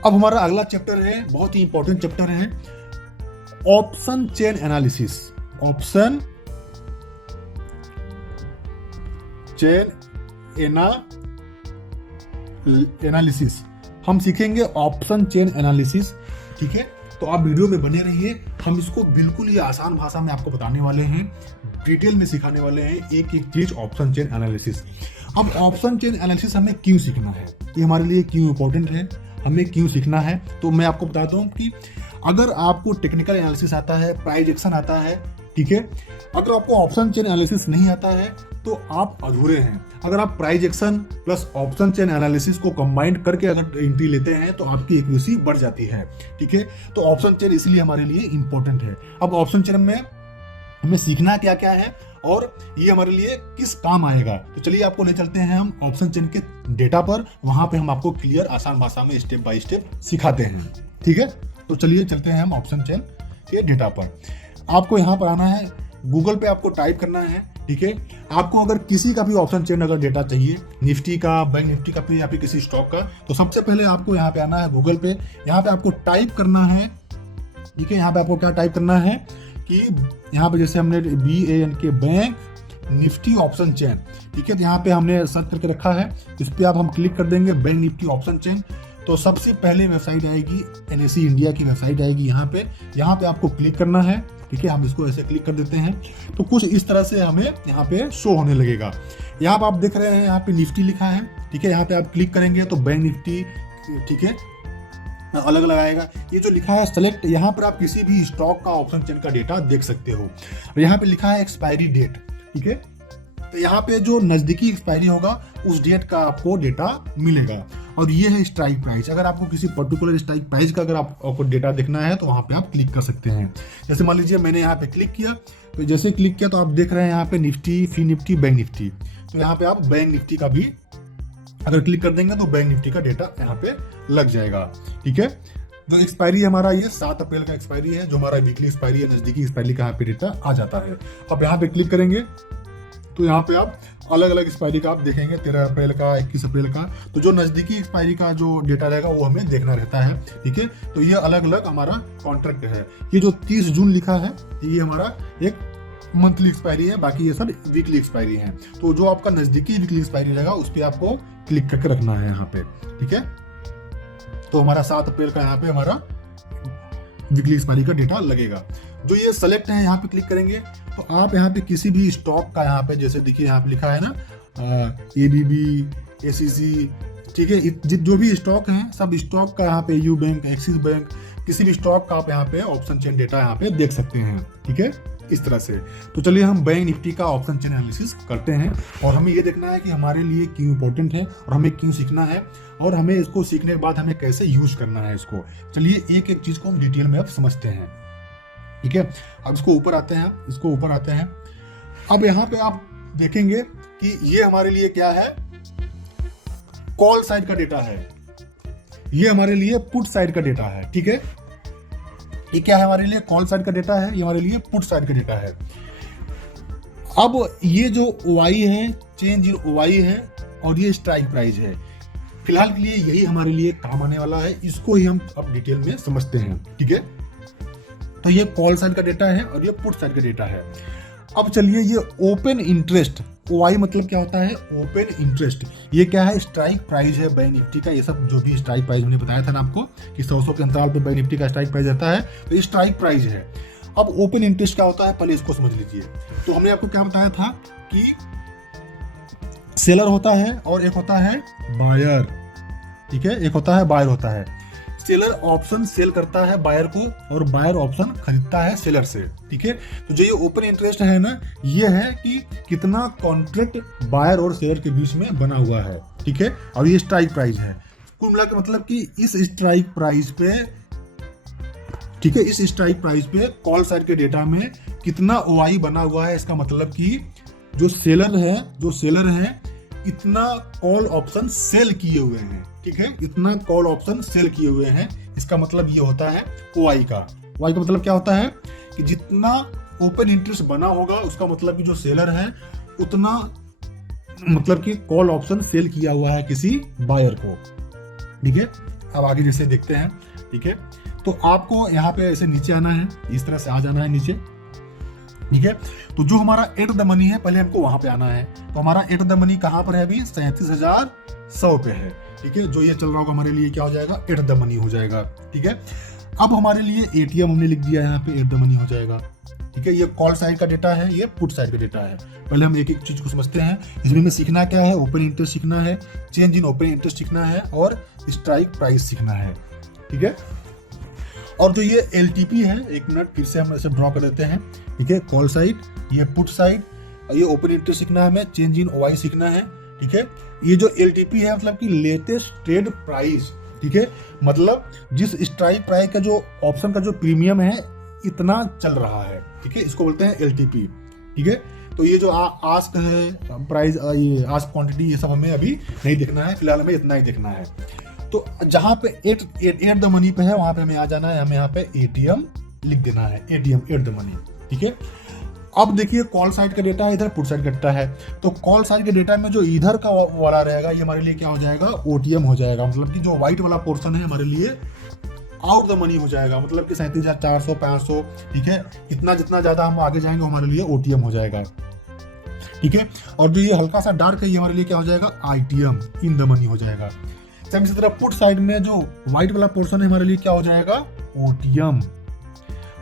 अब हमारा अगला चैप्टर है, बहुत ही इंपॉर्टेंट चैप्टर है, option chain analysis. Option chain analysis हम सीखेंगे, ऑप्शन चेन एनालिसिस। ठीक है, तो आप वीडियो में बने रहिए, हम इसको बिल्कुल ही आसान भाषा में आपको बताने वाले हैं, डिटेल में सिखाने वाले हैं एक एक चीज ऑप्शन चेन एनालिसिस। अब ऑप्शन चेन एनालिसिस हमें क्यों सीखना है, ये हमारे लिए क्यों इंपॉर्टेंट है, हमें क्यों सीखना है, तो मैं आपको बताता हूँ कि अगर आपको टेक्निकल एनालिसिस आता है, प्राइस एक्शन आता है, ठीक है, अगर आपको ऑप्शन चेन एनालिसिस नहीं आता है तो आप अधूरे हैं। अगर आप price action plus option chain analysis को कंबाइन करके अगर एंट्री लेते हैं तो आपकी एक्यूरेसी बढ़ जाती है। ठीक है, तो ऑप्शन चेन इसलिए हमारे लिए इंपॉर्टेंट है। अब ऑप्शन चेन में हमें सीखना क्या क्या है और ये हमारे लिए किस काम आएगा, तो चलिए आपको ले चलते हैं हम ऑप्शन चेन के डेटा पर, वहां पे हम आपको क्लियर आसान भाषा में स्टेप बाय स्टेप सिखाते हैं। ठीक है, तो चलिए चलते हैं हम ऑप्शन चेन के डेटा पर। आपको यहाँ पर आना है, गूगल पे आपको टाइप करना है। ठीक है, आपको अगर किसी का भी ऑप्शन चेन अगर डेटा चाहिए, निफ्टी का, बैंक निफ्टी का या फिर किसी स्टॉक का, तो सबसे पहले आपको यहाँ पे आना है गूगल पे। यहाँ पे आपको टाइप करना है, ठीक है, यहाँ पे आपको क्या टाइप करना है कि यहाँ पे जैसे हमने BANK bank Nifty option chain, ठीक है, तो यहाँ पे हमने सर्च करके रखा है, इस पर आप हम क्लिक कर देंगे बैंक निफ्टी ऑप्शन चेन, तो सबसे पहले वेबसाइट आएगी NSE इंडिया की वेबसाइट आएगी। यहाँ पे आपको क्लिक करना है। ठीक है, हम इसको ऐसे क्लिक कर देते हैं तो कुछ इस तरह से हमें यहाँ पे शो होने लगेगा। यहाँ पे आप देख रहे हैं, यहाँ पे निफ्टी लिखा है। ठीक है, यहाँ पे आप क्लिक करेंगे तो बैंक निफ्टी, ठीक है, अलग अलग आएगा। ये जो लिखा है सेलेक्ट, यहाँ पर आप किसी भी स्टॉक का ऑप्शन चेन का डेटा देख सकते हो। और यहाँ पे लिखा है एक्सपायरी डेट। ठीक है, तो यहाँ पे जो नजदीकी एक्सपायरी होगा उस डेट का आपको डेटा मिलेगा। और ये है स्ट्राइक प्राइस। अगर आपको किसी पर्टिकुलर स्ट्राइक प्राइस का अगर आपको डेटा देखना है तो वहाँ पे आप क्लिक कर सकते हैं। जैसे मान लीजिए मैंने यहाँ पे क्लिक किया, तो जैसे क्लिक किया तो आप देख रहे हैं यहाँ पे निफ्टी, फी निफ्टी, बैंक निफ्टी, तो यहाँ पे आप बैंक निफ्टी का भी अगर क्लिक कर देंगे तो बैंक निफ्टी का डेटा यहाँ पे लग जाएगा। ठीक है, जो एक्सपायरी हमारा ये 7 अप्रैल का एक्सपायरी है, जो हमारा वीकली एक्सपायरी है, नजदीकी एक्सपायरी का यहाँ पे डेटा आ जाता है। अब यहाँ पे क्लिक करेंगे तो यहाँ पे आप अलग अलग एक्सपायरी का आप देखेंगे, 13 अप्रैल का, 21 अप्रैल का, तो जो नजदीकी एक्सपायरी का जो डेटा रहेगा वो हमें देखना रहता है। ठीक है, तो ये अलग अलग हमारा कॉन्ट्रैक्ट है। ये जो 30 जून लिखा है ये हमारा एक मंथली एक्सपायरी है, बाकी ये सब वीकली एक्सपायरी है। तो जो आपका नजदीकी वीकली एक्सपायरी रहेगा उस पर आपको क्लिक करके रखना है यहाँ पे। ठीक है, तो हमारा 7 अप्रैल का यहाँ पे हमारा वीकली एक्सपायरी का डेटा लगेगा। जो ये सेलेक्ट है यहाँ पे क्लिक करेंगे तो आप यहाँ पे किसी भी स्टॉक का, यहाँ पे जैसे देखिए यहाँ पे लिखा है ना ABB, ACC, ठीक है, जो भी स्टॉक हैं सब स्टॉक का यहाँ पे यू बैंक, एक्सिस बैंक, किसी भी स्टॉक का आप यहाँ पे ऑप्शन चेन डेटा यहाँ पे देख सकते हैं। ठीक है, इस तरह से। तो चलिए हम बैंक निफ्टी का ऑप्शन चेन एनालिसिस करते हैं और हमें ये देखना है कि हमारे लिए क्यों इंपॉर्टेंट है और हमें क्यों सीखना है और हमें इसको सीखने के बाद हमें कैसे यूज करना है इसको। चलिए एक एक चीज को हम डिटेल में अब समझते हैं। ठीक है, अब इसको ऊपर आते हैं, अब यहाँ पे आप देखेंगे कि ये हमारे लिए क्या है, कॉल साइड का डेटा है, ये हमारे लिए पुट साइड का डेटा है। ठीक है, ये क्या है हमारे लिए, कॉल साइड का डेटा है, ये हमारे लिए पुट साइड का डेटा है। अब ये जो OI है, चेंज इन OI है और ये स्ट्राइक प्राइस है, फिलहाल के लिए यही हमारे लिए काम आने वाला है, इसको ही हम अब डिटेल में समझते हैं। ठीक है, तो ये कॉल साइड का डेटा है और ये पुट साइड का डेटा है। अब चलिए ये ओपन इंटरेस्ट, OI मतलब क्या होता है, ओपन इंटरेस्ट, ये क्या है, स्ट्राइक प्राइस है बैंक निफ्टी का। ये सब जो भी स्ट्राइक प्राइस मैंने बताया था ना आपको कि 100 के अंतराल पे बैंक निफ्टी का स्ट्राइक प्राइस रहता है, तो ये स्ट्राइक प्राइस है। अब ओपन इंटरेस्ट क्या होता है पहले इसको समझ लीजिए। तो हमने आपको क्या बताया था कि सेलर होता है और एक होता है बायर। ठीक है, एक होता है बायर होता है। सेलर ऑप्शन सेल करता है बायर को और बायर ऑप्शन खरीदता है सेलर से। ठीक है, तो जो ये ओपन इंटरेस्ट है ना, ये है कि कितना कॉन्ट्रैक्ट बायर और सेलर के बीच में बना हुआ है। ठीक है, और ये स्ट्राइक प्राइस है। कुल मिला के मतलब कि इस स्ट्राइक प्राइस पे, ठीक है, इस स्ट्राइक प्राइस पे कॉल साइड के डेटा में कितना OI बना हुआ है, इसका मतलब कि जो सेलर है इतना कॉल ऑप्शन सेल किए हुए हैं। ठीक है, इतना कॉल ऑप्शन सेल किए हुए हैं, इसका मतलब ये होता है OI का मतलब क्या होता है कि जितना ओपन इंटरेस्ट बना होगा उसका मतलब कि जो सेलर है उतना मतलब कि कॉल ऑप्शन सेल किया हुआ है किसी बायर को। ठीक है, अब आगे जैसे देखते हैं, ठीक है। तो आपको यहाँ पे ऐसे नीचे आना है, इस तरह से आ जाना है नीचे, ठीक है। तो जो हमारा एट द मनी है, पहले हमको वहां पे आना है। तो हमारा एट द मनी कहाँ पर है अभी? 37,100 पे है, ठीक है। जो ये चल रहा होगा हमारे लिए क्या हो जाएगा? एट द मनी हो जाएगा, ठीक है। अब हमारे लिए एटीएम हमने लिख दिया यहाँ पे, एट द मनी हो जाएगा, ठीक है। ये कॉल साइड का डेटा है, ये पुट साइड का डेटा है। पहले हम एक एक चीज को समझते हैं। इसमें हमें सीखना क्या है? ओपन इंटरेस्ट सीखना है, चेंज इन ओपन इंटरेस्ट सीखना है और स्ट्राइक प्राइस सीखना है, ठीक है। और जो ये एलटीपी है, एक मिनट फिर से हम ऐसे ड्रॉ कर देते हैं, ठीक है। कॉल साइड, ये पुट साइड, ये ओपन इंटरेस्ट सीखना है हमें, चेंज इन ओवाई सीखना है, ठीक है। ये जो एलटीपी है मतलब कि लेटेस्ट ट्रेड प्राइस, ठीक है। मतलब जिस स्ट्राइक प्राइस का जो ऑप्शन का जो प्रीमियम है इतना चल रहा है, ठीक है, इसको बोलते हैं एलटीपी, ठीक है। तो ये जो आस्क है प्राइस, ये आस्क क्वांटिटी, ये सब हमें अभी नहीं देखना है, फिलहाल हमें इतना ही देखना है। तो जहां पे एट द मनी पे है वहां पे हमें आ जाना है, हमें यहाँ पे एटीएम लिख देना है, एटीएम एट द मनी, ठीक है। अब देखिए कॉल साइड का डेटा है, इधर पुट साइड का डेटा है। तो कॉल साइड के डेटा में जो इधर का वाला रहेगा ये हमारे लिए क्या हो जाएगा? ओटीएम हो जाएगा। मतलब कि जो व्हाइट वाला पोर्शन है हमारे लिए आउट द मनी हो जाएगा, मतलब कि 37,400 500, ठीक है। इतना जितना ज्यादा हम आगे जाएंगे हमारे लिए ओटीएम हो जाएगा, ठीक है। और जो ये हल्का सा डार्क है ये हमारे लिए क्या हो जाएगा? आईटीएम, इन द मनी हो जाएगा। सेम इसी तरह पुट साइड में जो व्हाइट वाला पोर्शन है हमारे लिए क्या हो जाएगा? ओटीएम।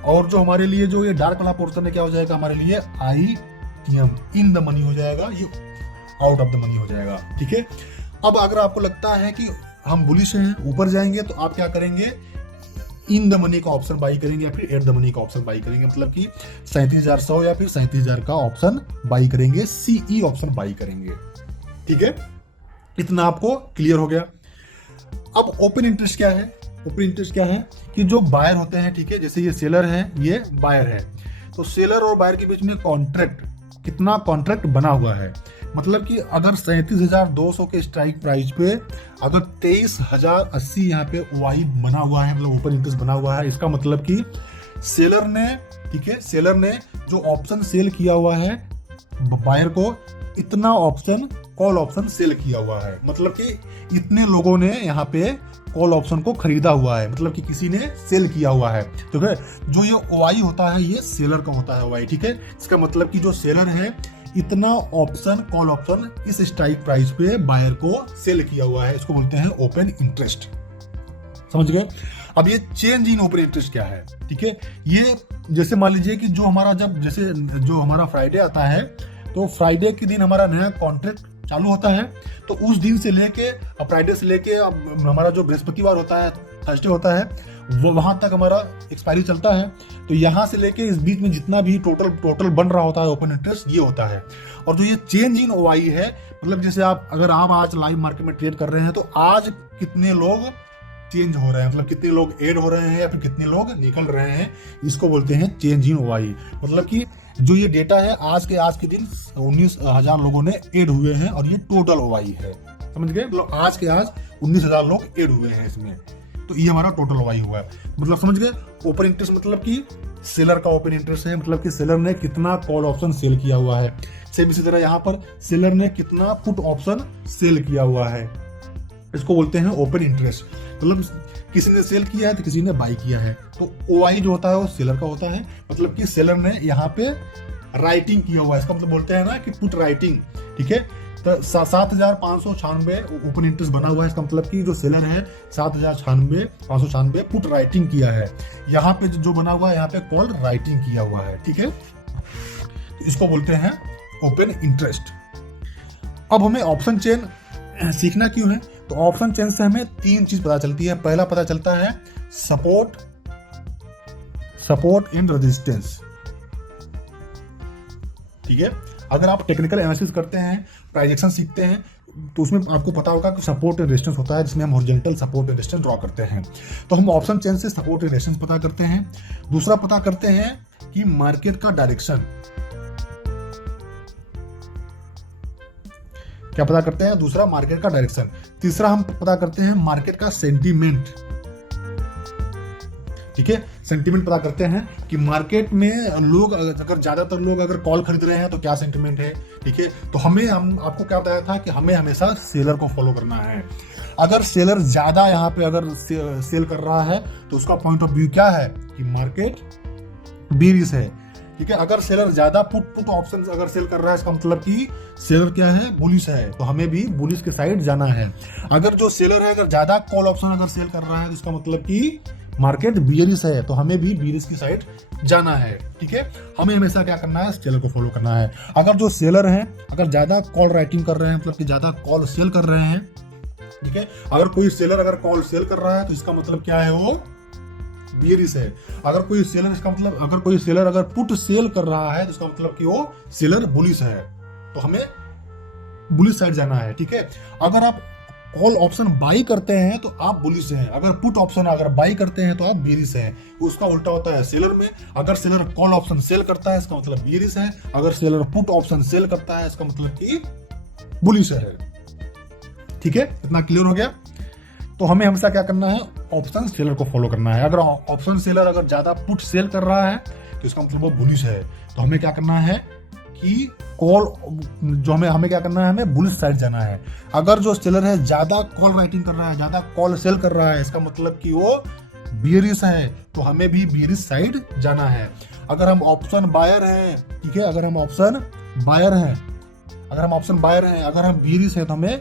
और जो हमारे लिए जो ये डार्क वाला पोर्शन है क्या हो जाएगा? हमारे लिए आईटीएम, इन द मनी हो जाएगा, ये आउट ऑफ द मनी हो जाएगा, ठीक है। अब अगर आपको लगता है कि हम बुलिश हैं, ऊपर जाएंगे, तो आप क्या करेंगे? इन द मनी का ऑप्शन बाई करेंगे या फिर एट द मनी का ऑप्शन बाई करेंगे। मतलब कि 37,100 या फिर 37,000 का ऑप्शन बाई करेंगे, सीई ऑप्शन बाई करेंगे, ठीक है। इतना आपको क्लियर हो गया। अब ओपन इंटरेस्ट क्या है? ओपन इंटरेस्ट क्या है कि जो बायर होते हैं, ठीक है, जैसे ये सेलर है, ये बायर है, तो सेलर और बायर के बीच में कॉन्ट्रैक्ट, कितना कॉन्ट्रैक्ट बना हुआ है। मतलब कि अगर 37,200 के स्ट्राइक प्राइस पे अगर 23,080 यहाँ पे वाई बना हुआ है, मतलब ओपन इंटरेस्ट बना हुआ है, इसका मतलब कि सेलर ने, ठीक है, सेलर ने जो ऑप्शन सेल किया हुआ है बायर को, इतना ऑप्शन कॉल ऑप्शन सेल किया हुआ है। मतलब कि इतने लोगों ने यहाँ पे कॉल ऑप्शन को खरीदा हुआ है, मतलब कि किसी ने सेल किया हुआ है, ठीक है। जो ये ओआई होता है ये सेलर का होता है ओआई, ठीक है। इसका मतलब कि जो सेलर है इतना ऑप्शन, कॉल ऑप्शन इस स्ट्राइक प्राइस पे बायर को सेल किया हुआ है, इसको बोलते हैं ओपन इंटरेस्ट, समझ गए। अब ये चेंज इन ओपन इंटरेस्ट क्या है? ठीक है, ये जैसे मान लीजिए कि जो हमारा जैसे जो हमारा फ्राइडे आता है, तो फ्राइडे के दिन हमारा नया कॉन्ट्रैक्ट चालू होता है, तो उस दिन से लेके फ्राइडे से लेके अब हमारा जो बृहस्पतिवार होता है, थर्सडे होता है, वो वहां तक हमारा एक्सपायरी चलता है। तो यहाँ से लेके इस बीच में जितना भी टोटल बन रहा होता है ओपन इंटरेस्ट, ये होता है। और जो ये चेंज इन ओआई है, मतलब जैसे अगर आप आज लाइव मार्केट में ट्रेड कर रहे हैं, तो आज कितने लोग चेंज हो रहे हैं, मतलब कितने लोग ऐड हो रहे हैं या फिर कितने लोग निकल रहे हैं, इसको बोलते हैं चेंज इन ओआई। मतलब कि जो ये डेटा है आज के दिन 19,000 लोगों ने ऐड हुए हैं और ये टोटल ओआई है, समझ गए। मतलब आज के आज 19,000 लोग ऐड हुए हैं इसमें, तो ये हमारा टोटल ओआई हुआ है। मतलब समझ गए, ओपन इंटरेस्ट मतलब कि सेलर का ओपन इंटरेस्ट है, मतलब कि सेलर ने कितना कॉल ऑप्शन सेल किया हुआ है। सेम इसी तरह यहाँ पर सेलर ने कितना पुट ऑप्शन सेल किया हुआ है, इसको बोलते हैं ओपन इंटरेस्ट। मतलब किसी ने सेल किया है तो किसी ने बाई किया है, तो ओआई जो होता है वो सेलर का होता है। मतलब कि सेलर ने यहाँ पे राइटिंग किया हुआ है, इसका मतलब बोलते हैं ना कि पुट राइटिंग, ठीक है। तो 7,596 ओपन इंटरेस्ट बना हुआ है, इसका मतलब कि जो सेलर है 7,596 पुट राइटिंग किया है। यहाँ पे जो बना हुआ है यहाँ पे कॉल राइटिंग किया हुआ है, ठीक है। इसको बोलते हैं ओपन इंटरेस्ट। अब हमें ऑप्शन चेन सीखना क्यों है? तो ऑप्शन चेन से हमें 3 चीज पता चलती है। पहला पता चलता है सपोर्ट एंड रेजिस्टेंस, ठीक है। अगर आप टेक्निकल एनालिसिस करते हैं, प्राइजेक्शन सीखते हैं, तो उसमें आपको पता होगा कि सपोर्ट एंड रेजिस्टेंस होता है, जिसमें हम horizontal support and resistance draw करते हैं। तो हम ऑप्शन चेन से सपोर्ट एंड रेजिस्टेंस पता करते हैं। दूसरा पता करते हैं कि मार्केट का डायरेक्शन, क्या पता करते हैं? दूसरा मार्केट का डायरेक्शन। तीसरा हम पता करते हैं मार्केट का सेंटीमेंट, ठीक है। सेंटिमेंट पता करते हैं कि मार्केट में लोग अगर ज़्यादातर लोग अगर कॉल खरीद रहे हैं तो क्या सेंटिमेंट है, ठीक है। तो हम आपको क्या बताया था कि हमें हमेशा सेलर को फॉलो करना है। अगर सेलर ज़्यादा यहाँ पे अगर सेल कर रहा है तो उसका पॉइंट ऑफ व्यू क्या है कि मार्केट बीरिश है, ठीक है। अगर सेलर ज्यादा पुट ऑप्शन अगर सेल कर रहा है इसका मतलब कि सेलर क्या है, बुलिश है, तो हमें भी बुलिश के साइड जाना है। अगर जो सेलर है अगर ज्यादा कॉल ऑप्शन अगर सेल कर रहा है तो इसका मतलब कि मार्केट बियरिश है, तो हमें भी बियरिश की साइड जाना है, ठीक है। हमें हमेशा क्या करना है, सेलर को फॉलो करना है। अगर जो सेलर हैं अगर ज्यादा कॉल राइटिंग कर रहे हैं मतलब कि ज्यादा कॉल सेल कर रहे हैं, ठीक है। अगर कोई सेलर अगर कॉल सेल कर रहा है तो इसका मतलब क्या है, वो बियरिश है। अगर कोई सेलर इसका मतलब अगर कोई सेलर अगर पुट सेल कर रहा है तो इसका मतलब कि वो सेलर बुलिश है, तो हमें बुलिश साइड जाना है, ठीक है। अगर आप कॉल ऑप्शन बाई करते हैं तो आप बुलिश हैं, अगर पुट ऑप्शन अगर बाई करते हैं तो आप बियरिश हैं। उसका उल्टा होता है सेलर में, अगर सेलर कॉल ऑप्शन सेल करता है इसका मतलब बियरिश है, अगर सेलर पुट ऑप्शन सेल करता है इसका मतलब कि बुलिश है, ठीक है। इतना क्लियर हो गया। तो हमें हमेशा क्या करना है, ऑप्शन सेलर को फॉलो करना है। अगर ऑप्शन सेलर अगर ज्यादा पुट सेल कर रहा है तो इसका मतलब वो बुलिश है, तो हमें क्या करना है कि कॉल जो हमें क्या करना है, हमें बुलिश साइड जाना है। अगर जो सेलर है ज्यादा कॉल राइटिंग कर रहा है, ज्यादा कॉल सेल कर रहा है, इसका मतलब कि वो बियरिश है, तो हमें भी बियरिश साइड जाना है। अगर हम ऑप्शन बायर हैं, ठीक है, अगर हम ऑप्शन बायर हैं अगर हम बियरिश है तो हमें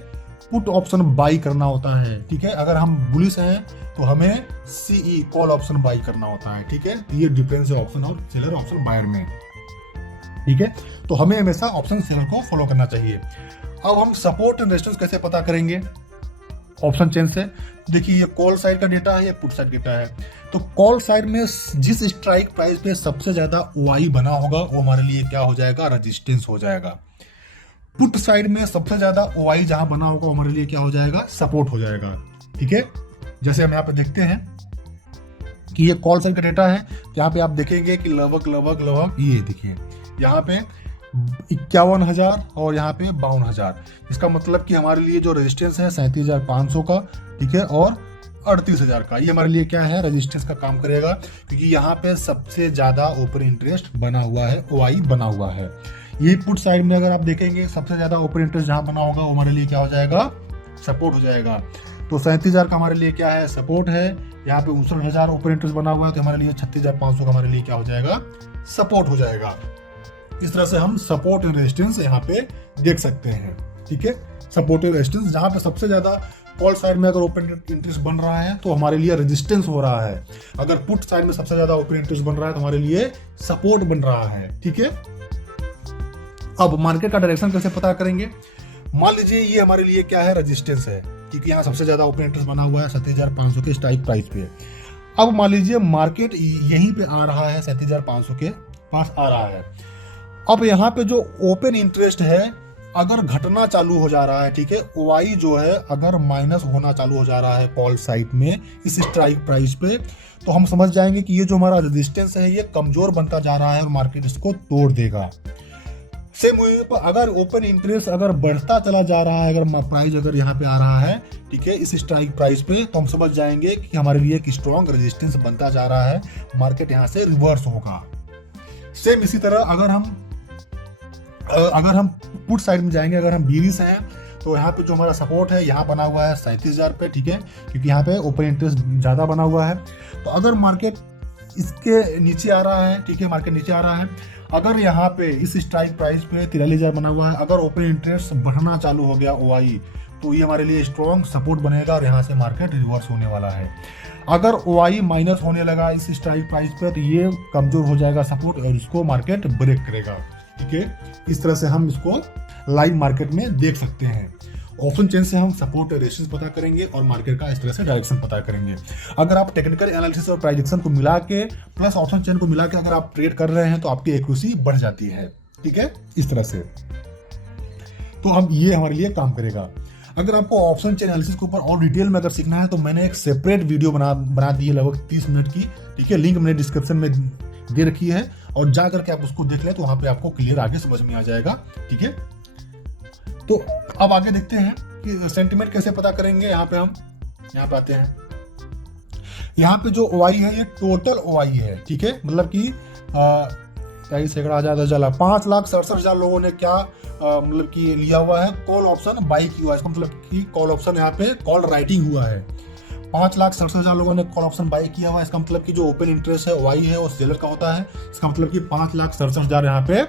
पुट ऑप्शन बाई करना होता है, ठीक है। अगर हम बुलिश हैं तो हमें सीई कॉल ऑप्शन बाई करना होता है, ठीक है। ये डिफरेंस है ऑप्शन और सेलर ऑप्शन बायर में, ठीक है। तो हमें हमेशा ऑप्शन सेलर को फॉलो करना चाहिए। अब हम सपोर्ट एंड रेजिस्टेंस कैसे पता करेंगे ऑप्शन चेन से। देखिए ये कॉल साइड का डेटा है, ये पुट साइड डेटा है। तो कॉल साइड में जिस स्ट्राइक प्राइस पे सबसे ज्यादा ओआई बना होगा वो हमारे लिए क्या हो जाएगा, रेजिस्टेंस हो जाएगा। पुट साइड में सबसे ज्यादा ओआई जहां बना होगा हमारे लिए क्या हो जाएगा, सपोर्ट हो जाएगा, ठीक है। जैसे हम यहाँ पे देखते हैं कि ये कॉल साइड का डेटा है, यहाँ पे आप देखेंगे कि लगभग ये देखिए यहाँ पे 51,000 और यहाँ पे 52,000। इसका मतलब कि हमारे लिए जो रेजिस्टेंस है 37,500 का, ठीक है, और 38,000 का, ये हमारे लिए क्या है, रेजिस्टेंस का काम करेगा, क्योंकि यहाँ पे सबसे ज्यादा ओपन इंटरेस्ट बना हुआ है, ओआई बना हुआ है। ये पुट साइड में अगर आप देखेंगे सबसे ज्यादा ओपन इंटरेस्ट जहां बना होगा वो हमारे लिए क्या हो जाएगा, सपोर्ट हो जाएगा। तो 37,000 का हमारे लिए क्या है, सपोर्ट है। यहाँ पे 59,000 ओपन इंटरेस्ट बना हुआ है तो हमारे लिए 36,500 का हमारे लिए क्या हो जाएगा, सपोर्ट हो जाएगा। इस तरह से हम सपोर्ट एंड रेजिस्टेंस यहाँ पे देख सकते हैं, ठीक है। सपोर्ट एंड रेजिस्टेंस जहां पे सबसे ज्यादा कॉल साइड में अगर ओपन इंटरेस्ट बन रहा है तो हमारे लिए रेजिस्टेंस हो रहा है, अगर पुट साइड में सबसे ज्यादा ओपन इंटरेस्ट बन रहा है तो हमारे लिए सपोर्ट बन रहा है, ठीक है। अब मार्केट का डायरेक्शन कैसे पता करेंगे। मान लीजिए ये हमारे लिए क्या है, रेजिस्टेंस है, क्योंकि यहाँ सबसे ज्यादा ओपन इंटरेस्ट बना हुआ है 37,500 के स्ट्राइक प्राइस पे। अब मान लीजिए मार्केट यहीं पे आ रहा है, 37,500 के पास आ रहा है। अब यहाँ पे जो ओपन इंटरेस्ट है अगर घटना चालू हो जा रहा है, ठीक है, ओआई जो है अगर माइनस होना चालू हो जा रहा है कॉल साइड में इस स्ट्राइक प्राइस पे, तो हम समझ जाएंगे कि ये जो हमारा रेजिस्टेंस है ये कमजोर बनता जा रहा है और मार्केट इसको तोड़ देगा। सेम वे पर अगर ओपन इंटरेस्ट अगर बढ़ता चला जा रहा है, अगर प्राइस अगर यहाँ पे आ रहा है, ठीक है, इस स्ट्राइक प्राइस पे, तो हम समझ जाएंगे कि हमारे लिए एक स्ट्रॉन्ग रेजिस्टेंस बनता जा रहा है, मार्केट यहाँ से रिवर्स होगा। सेम इसी तरह अगर हम पुट साइड में जाएंगे, अगर हम बियरिश हैं तो यहाँ पे जो हमारा सपोर्ट है यहाँ बना हुआ है 37,000 पे, ठीक है, क्योंकि यहाँ पे ओपन इंटरेस्ट ज्यादा बना हुआ है। तो अगर मार्केट इसके नीचे आ रहा है, ठीक है, मार्केट नीचे आ रहा है, अगर यहाँ पे इस स्ट्राइक प्राइस पे 43,000 बना हुआ है, अगर ओपन इंटरेस्ट बढ़ना चालू हो गया ओआई, तो ये हमारे लिए स्ट्रॉन्ग सपोर्ट बनेगा और यहाँ से मार्केट रिवर्स होने वाला है। अगर ओआई माइनस होने लगा इस स्ट्राइक प्राइस पे तो ये कमजोर हो जाएगा सपोर्ट और इसको मार्केट ब्रेक करेगा, ठीक है। इस तरह से हम इसको लाइव मार्केट में देख सकते हैं। ऑप्शन चेन से हम सपोर्ट और रेजिस्टेंस पता करेंगे और मार्केट का इस तरह से डायरेक्शन पता करेंगे। अगर आप टेक्निकल एनालिसिस और प्राइस एक्शन को मिला के प्लस ऑप्शन चेन को मिला के अगर आप ट्रेड कर रहे हैं तो आपकी एक्यूरेसी बढ़ जाती है, ठीक है, इस तरह से। तो हम ये हमारे लिए काम करेगा। अगर आपको ऑप्शन चेन एनालिसिस के ऊपर और डिटेल में अगर सीखना है तो मैंने एक सेपरेट वीडियो बना दी है लगभग 30 मिनट की, ठीक है, लिंक मैंने डिस्क्रिप्शन में दे रखी है और जा करके आप उसको देख लें तो वहां पे आपको क्लियर आगे समझ में आ जाएगा, ठीक है। तो अब आगे देखते हैं कि सेंटिमेंट कैसे पता करेंगे। यहाँ पे आते हैं। यहाँ पे जो OI है ये टोटल OI है, ठीक है, मतलब कि क्या ही सैकड़ा आ जाता चला 5,67,000 लोगों ने क्या मतलब कि लिया हुआ है, कॉल ऑप्शन बाई किया हुआ है। इसका मतलब कि कॉल ऑप्शन यहाँ पे कॉल राइटिंग हुआ है। 5,67,000 लोगों ने कॉल ऑप्शन बाई किया हुआ है। इसका मतलब कि जो ओपन इंटरेस्ट है OI है वो सेलर का होता है। इसका मतलब कि 5,67,000 यहाँ पे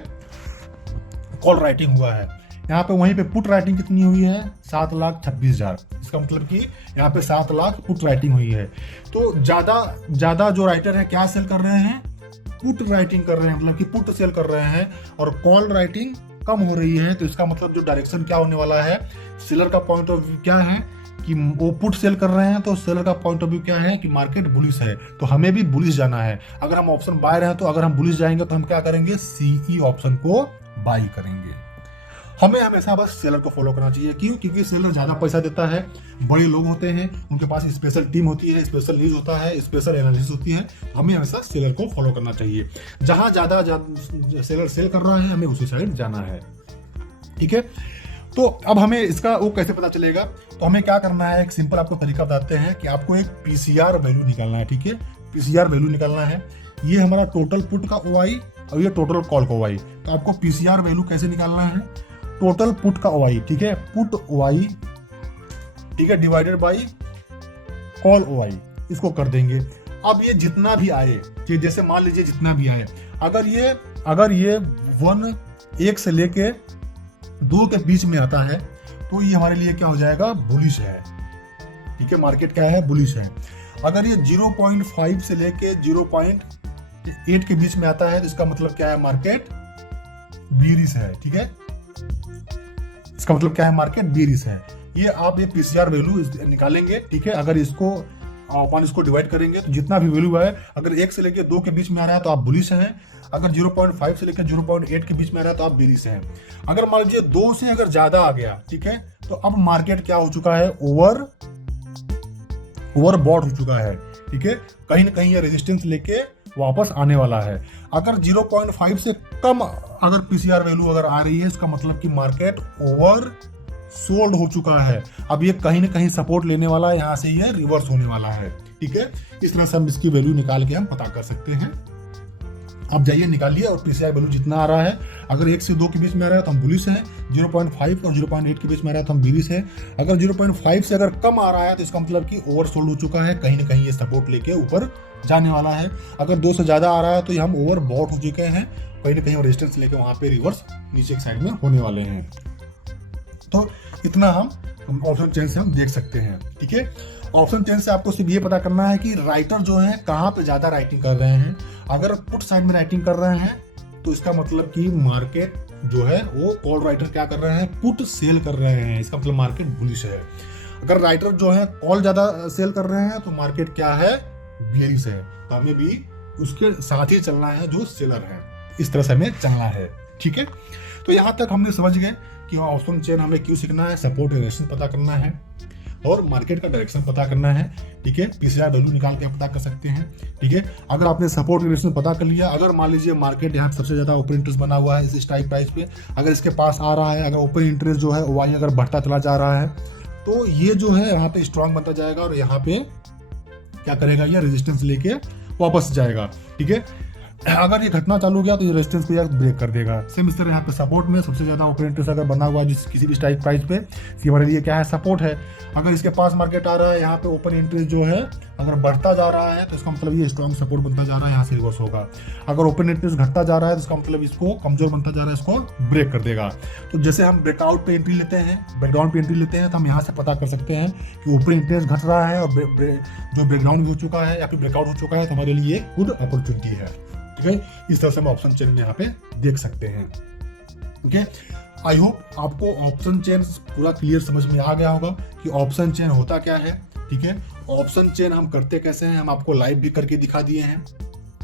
कॉल राइटिंग हुआ है। यहाँ पे वहीं पे पुट राइटिंग कितनी हुई है, 7,26,000। इसका मतलब कि यहाँ पे 7 लाख पुट राइटिंग हुई है। तो ज्यादा जो राइटर है क्या सेल कर रहे हैं, पुट राइटिंग कर रहे हैं, मतलब कि पुट सेल कर रहे हैं, और कॉल राइटिंग कम हो रही है। तो इसका मतलब जो डायरेक्शन क्या होने वाला है, सेलर का पॉइंट ऑफ व्यू क्या है कि वो पुट सेल कर रहे हैं, तो सेलर का पॉइंट ऑफ व्यू क्या है कि मार्केट बुलिश है, तो हमें भी बुलिश जाना है। अगर हम ऑप्शन बाय रहे हैं, तो अगर हम बुलिश जाएंगे तो हम क्या करेंगे, CE ऑप्शन को बाई करेंगे। हमें हमेशा बस सेलर को फॉलो करना चाहिए। क्यों? क्योंकि सेलर ज्यादा पैसा देता है, बड़े लोग होते हैं, उनके पास स्पेशल टीम होती है, स्पेशल न्यूज होता है, स्पेशल एनालिसिस होती है। तो हमें हमेशा सेलर को फॉलो करना चाहिए। जहां ज्यादा सेलर सेल कर रहा है, हमें उसी साइड जाना है, ठीक है। तो अब हमें इसका वो कैसे पता चलेगा, तो हमें क्या करना है, एक सिंपल आपको तरीका बताते हैं कि आपको एक PCR वैल्यू निकालना है, ठीक है। PCR वैल्यू निकालना है। ये हमारा टोटल पुट का OI और ये टोटल कॉल का OI। तो आपको PCR वैल्यू कैसे निकालना है, टोटल पुट का OI, ठीक है, पुट OI, ठीक है, डिवाइडेड बाई कॉल OI, इसको कर देंगे। अब ये जितना भी आए, जैसे मान लीजिए जितना भी आए, अगर ये 1 से लेके 2 के बीच में आता है, तो ये हमारे लिए क्या हो जाएगा, बुलिश है, ठीक है, मार्केट क्या है, बुलिश है। अगर ये 0.5 से लेके 0.8 के बीच में आता है, तो इसका मतलब क्या है, मार्केट बीरिश है, ठीक है। इसका मतलब क्या है, मार्केट बीरिश है। ये आप ये PCR वैल्यू निकालेंगे, ठीक है। अगर इसको अपन इसको डिवाइड करेंगे, तो जितना भी वैल्यू है, अगर 1 से लेके 2 के बीच में आ रहा है तो आप बुलिश हैं। अगर 0.5 से लेकर 0.8 के बीच में आ रहा है तो आप बेरिश हैं। अगर मान लीजिए 2 से अगर ज्यादा आ गया, ठीक है, तो अब मार्केट क्या हो चुका है, ओवरबॉट हो चुका है, ठीक है। कहीं ना कहीं ये रेजिस्टेंस लेके वापस आने वाला है। अगर 0.5 से कम अगर PCR वैल्यू अगर आ रही है, इसका मतलब कि मार्केट ओवर सोल्ड हो चुका है। अब ये कहीं ना कहीं सपोर्ट लेने वाला है, यहाँ से ये रिवर्स होने वाला है, ठीक है। इस तरह से हम इसकी वैल्यू निकाल के हम पता कर सकते हैं। आप जाइए निकालिए, और PCR वैल्यू जितना आ रहा है, अगर 1 से 2 के बीच में आ रहा है तो हम बुलिश हैं, 0.5 और 0.8 के बीच में आ रहा है तो हम बेरिश हैं। अगर 0.5 से अगर कम आ रहा है, तो इसका मतलब कि ओवर सोल्ड हो चुका है, कहीं ना कहीं ये सपोर्ट लेके ऊपर जाने वाला है। अगर 2 से ज्यादा आ रहा है, तो हम ओवर बॉट हो चुके हैं, कहीं ना कहीं रेजिस्टेंस लेके वहां पे रिवर्स नीचे की साइड में होने वाले हैं। तो इतना हम ऑप्शन चेन से हम देख सकते हैं, ठीक है। ऑप्शन चेन से आपको सिर्फ ये पता करना है कि राइटर जो है कहाँ पे ज्यादा राइटिंग कर रहे हैं। अगर पुट साइड में राइटिंग कर रहे हैं, तो इसका मतलब कि मार्केट जो है वो कॉल राइटर क्या कर रहे हैं, पुट सेल कर रहे हैं, इसका मतलब मार्केट बुलिश है। अगर राइटर जो है कॉल ज्यादा सेल कर रहे हैं, तो मार्केट क्या है, बेरिश है। तो हमें भी उसके साथ ही चलना है जो सेलर है, इस तरह से हमें चलना है, ठीक है। तो यहाँ तक हमने समझ गए कि ऑप्शन चेन हमें क्यों सीखना है, सपोर्ट रेजिस्टेंस पता करना है और मार्केट का डायरेक्शन पता करना है, ठीक है। PCR वैल्यू निकाल के पता कर सकते हैं, ठीक है। अगर आपने सपोर्ट रेजिस्टेंस पता कर लिया, अगर मान लीजिए मार्केट यहाँ सबसे ज्यादा ओपन इंटरेस्ट बना हुआ है इस स्ट्राइक प्राइस पे, अगर इसके पास आ रहा है, अगर ओपन इंटरेस्ट जो है OI अगर बढ़ता चला जा रहा है, तो ये जो है यहाँ पे स्ट्रांग बनता जाएगा और यहाँ पे क्या करेगा, ये रेजिस्टेंस लेके वापस जाएगा, ठीक है। अगर ये घटना चालू गया तो ये रेजिस्टेंस को ब्रेक कर देगा। सेम इस तरह यहाँ पे सपोर्ट में सबसे ज्यादा ओपन इंटरेस्ट अगर बना हुआ जिस किसी भी स्ट्राइक प्राइस पे, ये हमारे लिए क्या है, सपोर्ट है। अगर इसके पास मार्केट आ रहा है, यहाँ पे ओपन इंटरेस्ट जो है अगर बढ़ता जा रहा है, तो इसका मतलब ये स्ट्रॉन्ग सपोर्ट बनता जा रहा है, यहाँ से रिवर्स होगा। अगर ओपन इंटरेस्ट घटता जा रहा है, तो इसका मतलब इसको कमजोर बनता जा रहा है, इसको ब्रेक कर देगा। तो जैसे हम ब्रेकआउट पे एंट्री लेते हैं, ब्रेकडाउन पे एंट्री लेते हैं, तो हम यहाँ से पता कर सकते हैं कि ओपन इंटरेस्ट घट रहा है और जो ब्रेकडाउन हो चुका है या फिर ब्रेकआउट हो चुका है, तो हमारे लिए गुड अपॉर्चुनिटी है, ठीक है। इस तरह से हम ऑप्शन चेन में यहाँ पे देख सकते हैं, ठीक है। आई होप आपको ऑप्शन चेन पूरा क्लियर समझ में आ गया होगा कि ऑप्शन चेन होता क्या है, ठीक है। ऑप्शन चेन हम करते कैसे हैं, हम आपको लाइव भी करके दिखा दिए हैं,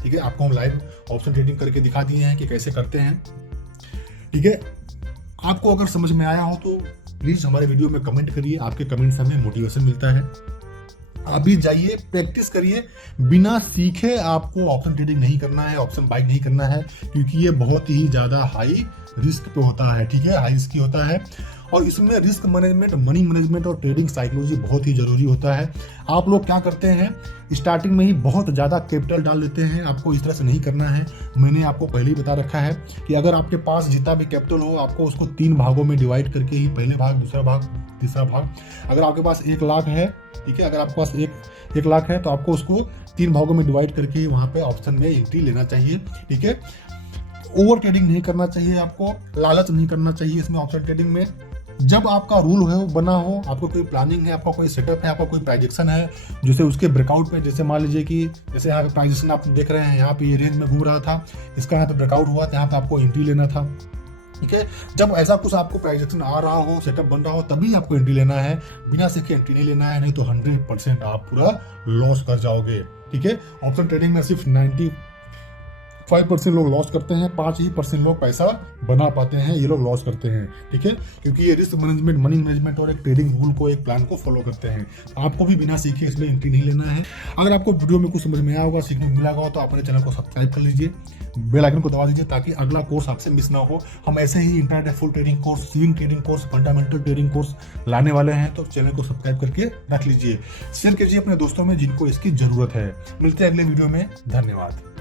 ठीक है। आपको हम लाइव ऑप्शन ट्रेडिंग करके दिखा दिए हैं कि कैसे करते हैं, ठीक है। आपको अगर समझ में आया हो तो प्लीज हमारे वीडियो में कमेंट करिए, आपके कमेंट से हमें मोटिवेशन मिलता है। अभी जाइए प्रैक्टिस करिए, बिना सीखे आपको ऑप्शन ट्रेडिंग नहीं करना है, ऑप्शन बाइंग नहीं करना है, क्योंकि ये बहुत ही ज्यादा हाई रिस्क पे होता है, ठीक है, हाई रिस्की होता है। और इसमें रिस्क मैनेजमेंट, मनी मैनेजमेंट और ट्रेडिंग साइकोलॉजी बहुत ही जरूरी होता है। आप लोग क्या करते हैं, स्टार्टिंग में ही बहुत ज़्यादा कैपिटल डाल देते हैं। आपको इस तरह से नहीं करना है। मैंने आपको पहले ही बता रखा है कि अगर आपके पास जितना भी कैपिटल हो, आपको उसको 3 भागों में डिवाइड करके ही, पहले भाग, दूसरा भाग, तीसरा भाग। अगर आपके पास 1 लाख है, ठीक है, अगर आपके पास एक लाख है तो आपको उसको 3 भागों में डिवाइड करके वहाँ पे ऑप्शन में एंट्री लेना चाहिए, ठीक है। ओवर ट्रेडिंग नहीं करना चाहिए, आपको लालच नहीं करना चाहिए इसमें ऑप्शन ट्रेडिंग में। जब आपका रूल है वो बना हो, आपको कोई प्लानिंग है, आपका कोई सेटअप है, आपका कोई प्राइजेक्शन है, जैसे उसके ब्रेकआउट पे, जैसे मान लीजिए कि जैसे यहाँ पे प्राइजेक्शन आप देख रहे हैं, यहाँ पे ये रेंज में घूम रहा था, इसका यहाँ पे ब्रेकआउट हुआ, तो यहाँ पे आपको एंट्री लेना था, ठीक है। जब ऐसा कुछ आपको प्राइजेक्शन आ रहा हो, सेटअप बन रहा हो, तभी आपको एंट्री लेना है, बिना सीखे एंट्री नहीं लेना है, नहीं तो 100% आप पूरा लॉस कर जाओगे, ठीक है। ऑप्शन ट्रेडिंग में सिर्फ 95% लोग लॉस करते हैं, 5% लोग पैसा बना पाते हैं, ये लोग लॉस करते हैं, ठीक है, क्योंकि ये रिस्क मैनेजमेंट, मनी मैनेजमेंट और एक ट्रेडिंग रूल को, एक प्लान को फॉलो करते हैं। आपको भी बिना सीखे इसमें एंट्री नहीं लेना है। अगर आपको वीडियो में कुछ समझ में आया होगा, सीखने को मिला होगा, तो अपने चैनल को सब्सक्राइब कर लीजिए, बेल आइकन को दबा दीजिए, ताकि अगला कोर्स आपसे मिस ना हो। हम ऐसे ही internet full trading course, swing trading course, fundamental trading course लाने वाले हैं, तो चैनल को सब्सक्राइब करके रख लीजिए, शेयर कीजिए अपने दोस्तों में जिनको इसकी जरूरत है। मिलते हैं अगले वीडियो में, धन्यवाद।